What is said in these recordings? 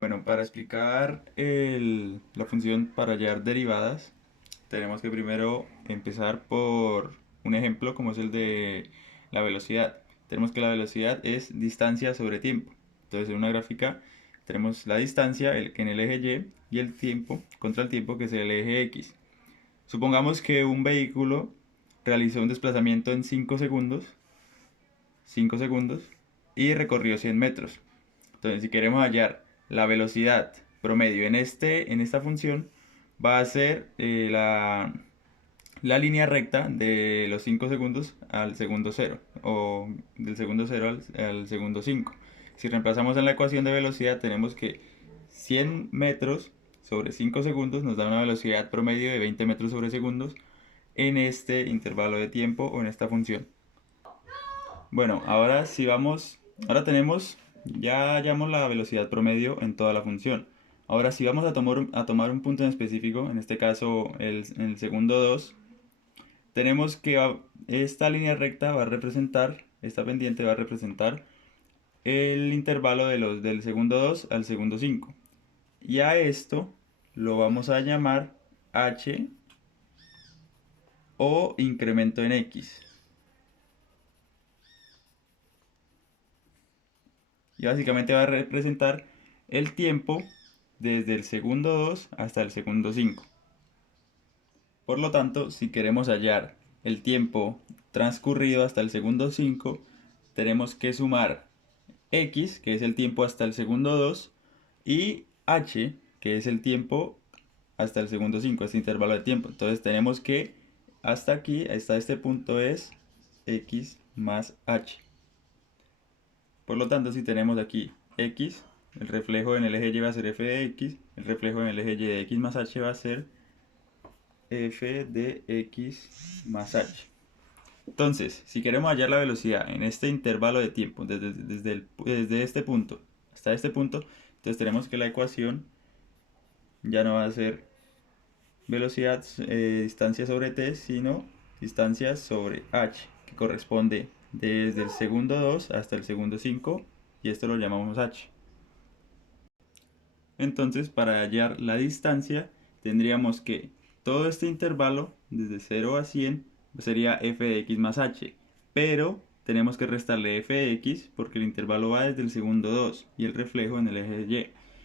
Bueno, para explicar la función para hallar derivadas, tenemos que primero empezar por un ejemplo como es el de la velocidad. Tenemos que la velocidad es distancia sobre tiempo. Entonces en una gráfica tenemos la distancia que en el eje Y y el tiempo contra el tiempo que es el eje X. Supongamos que un vehículo realizó un desplazamiento en 5 segundos y recorrió 100 metros. Entonces, si queremos hallar la velocidad promedio en esta función, va a ser la línea recta de los 5 segundos al segundo cero, o del segundo cero al segundo 5. Si reemplazamos en la ecuación de velocidad, tenemos que 100 metros sobre 5 segundos nos da una velocidad promedio de 20 metros sobre segundos en este intervalo de tiempo o en esta función. Bueno, ahora si vamos, ahora tenemos, ya hallamos la velocidad promedio en toda la función. Ahora si vamos a tomar un punto en específico, en este caso en el segundo 2, tenemos que esta línea recta va a representar, esta pendiente va a representar el intervalo del segundo 2 al segundo 5. Y a esto lo vamos a llamar h o incremento en x. Y básicamente va a representar el tiempo desde el segundo 2 hasta el segundo 5. Por lo tanto, si queremos hallar el tiempo transcurrido hasta el segundo 5, tenemos que sumar x, que es el tiempo hasta el segundo 2, y h, que es el tiempo hasta el segundo 5, este intervalo de tiempo. Entonces tenemos que hasta aquí, hasta este punto es x más h. Por lo tanto, si tenemos aquí x, el reflejo en el eje Y va a ser f de x, el reflejo en el eje Y de x más h va a ser f de x más h. Entonces, si queremos hallar la velocidad en este intervalo de tiempo, desde este punto hasta este punto, entonces tenemos que la ecuación ya no va a ser velocidad, distancia sobre t, sino distancia sobre h, que corresponde desde el segundo 2 hasta el segundo 5, y esto lo llamamos h. Entonces, para hallar la distancia, tendríamos que todo este intervalo, desde 0 a 100, sería f de x más h. Pero tenemos que restarle f de x porque el intervalo va desde el segundo 2 y el reflejo en el eje de y.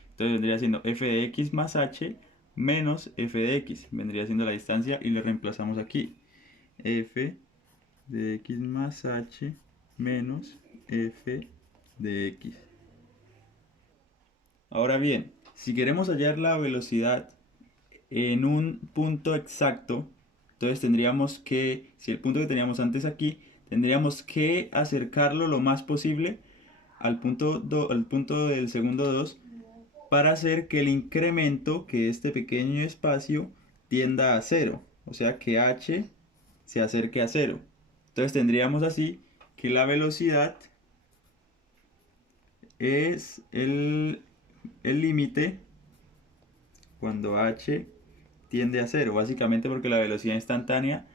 Entonces vendría siendo f de x más h menos f de x. Vendría siendo la distancia y le reemplazamos aquí. F de x más h menos f de x. Ahora bien, si queremos hallar la velocidad en un punto exacto, entonces tendríamos que, si el punto que teníamos antes aquí, tendríamos que acercarlo lo más posible al punto del segundo 2 para hacer que el incremento, que este pequeño espacio, tienda a cero, o sea que h se acerque a cero. Entonces tendríamos así que la velocidad es el límite cuando h tiende a cero, básicamente porque la velocidad instantánea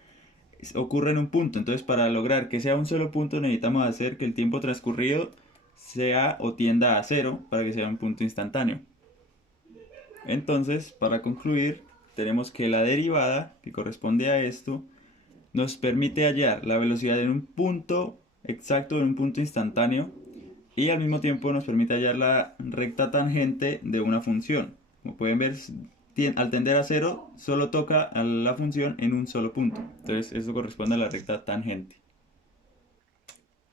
ocurre en un punto. Entonces, para lograr que sea un solo punto, necesitamos hacer que el tiempo transcurrido sea o tienda a cero para que sea un punto instantáneo. Entonces, para concluir, tenemos que la derivada que corresponde a esto nos permite hallar la velocidad en un punto exacto, en un punto instantáneo, y al mismo tiempo nos permite hallar la recta tangente de una función. Como pueden ver, al tender a cero, solo toca a la función en un solo punto. Entonces, eso corresponde a la recta tangente.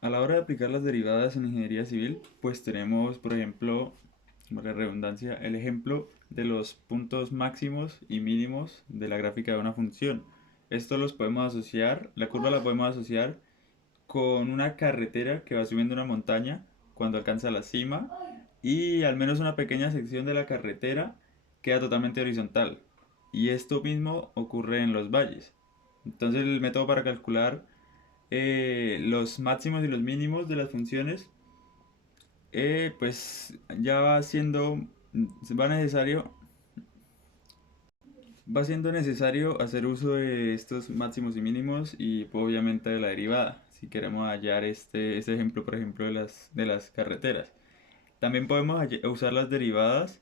A la hora de aplicar las derivadas en ingeniería civil, pues tenemos, por ejemplo, la redundancia, el ejemplo de los puntos máximos y mínimos de la gráfica de una función. Estos los podemos asociar, la curva la podemos asociar con una carretera que va subiendo una montaña cuando alcanza la cima, y al menos una pequeña sección de la carretera queda totalmente horizontal. Y esto mismo ocurre en los valles. Entonces el método para calcular los máximos y los mínimos de las funciones, pues ya va necesario, va siendo necesario hacer uso de estos máximos y mínimos y pues, obviamente de la derivada, si queremos hallar este ejemplo, por ejemplo, de las carreteras. También podemos usar las derivadas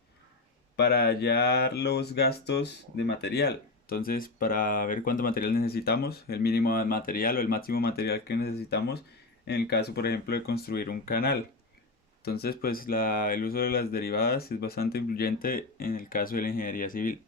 para hallar los gastos de material. Entonces, para ver cuánto material necesitamos, el mínimo de material o el máximo material que necesitamos en el caso, por ejemplo, de construir un canal. Entonces, pues el uso de las derivadas es bastante influyente en el caso de la ingeniería civil.